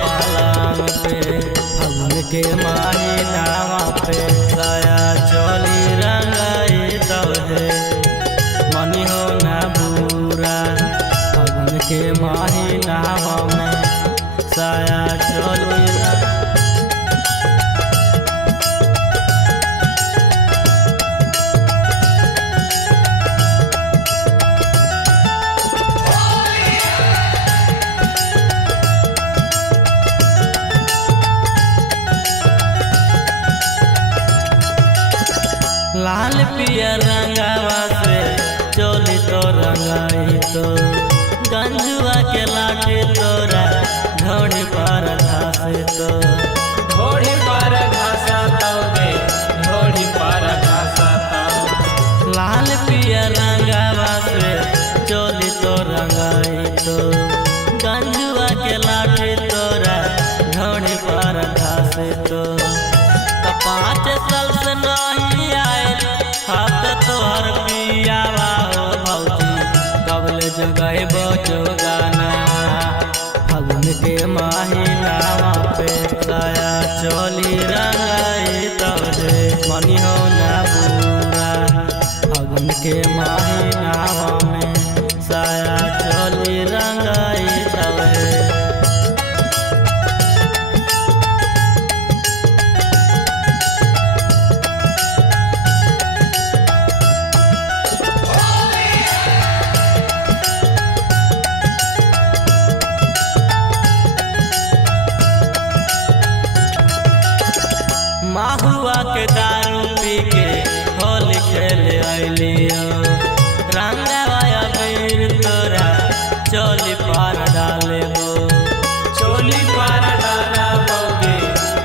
पलंग पे। फागुन के महीनावा पे साया चोली रंगाई तब है मनी हो ना बुरा। फागुन के महीनावा में साया चोली लाल पियर रंगावा से चोली तो रंगाई तो गंजुआ के लाठी तोरा घोड़ी पर घासे तो। घोड़ी पर घासा तोगे घोड़ी पर घासा तो। लाल पियर रंगावा से चोली तो रंगाई तो गंजुआ के लाठी तोरा घोड़ी पर घासे तो। 5 साल से नहीं आए हाथ तोहर पियावा हो भौजी कबले जगह बचो गाना। फागुन के महीनावा पे साया चोली रंगाई तब है मनी हो ना बुरा। फागुन के महीनावा में साया चोली रंगाई तब है। माहुआ के दारू पी के होली खेले अलियो रंगवाया वीर तोरा चोली पार डाले बो। चोली पर डाला बोगे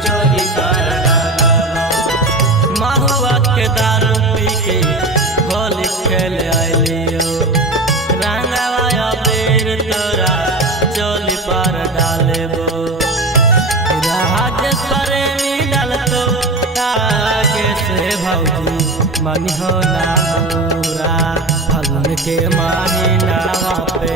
चोली पर डाला बो। माहुआ के दारू पी के होली खेले अलियो रंगवाया वीर तोरा चोली पार डाले बो। राजेश प्रेमी डालतो आगे से भौजी मनी हो ना बुरा। फागुन के महीनावा पे